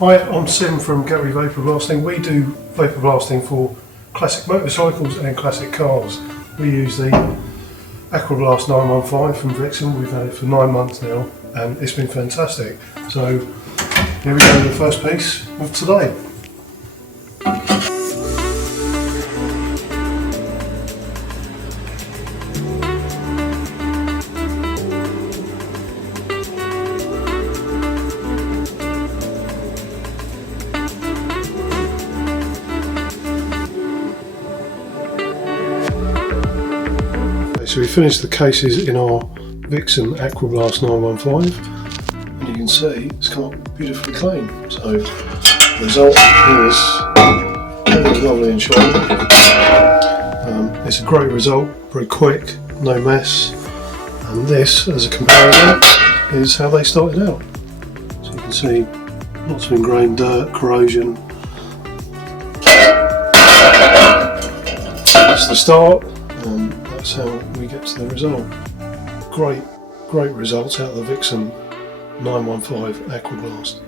Hi, I'm Sim from Gatwick Vapour Blasting. We do vapour blasting for classic motorcycles and classic cars. We use the Aquablast 915 from Vixen. We've had it for 9 months now and it's been fantastic. So here we go to the first piece of today. So we finished the cases in our Vixen Aquablast 915 and you can see it's come up beautifully clean. So the result is lovely and shiny. It's a great result, very quick, no mess, and this as a comparison is how they started out. So you can see lots of ingrained dirt, corrosion. That's the start. That's how we get to the result. Great results out of the Vixen 915 Aquablast.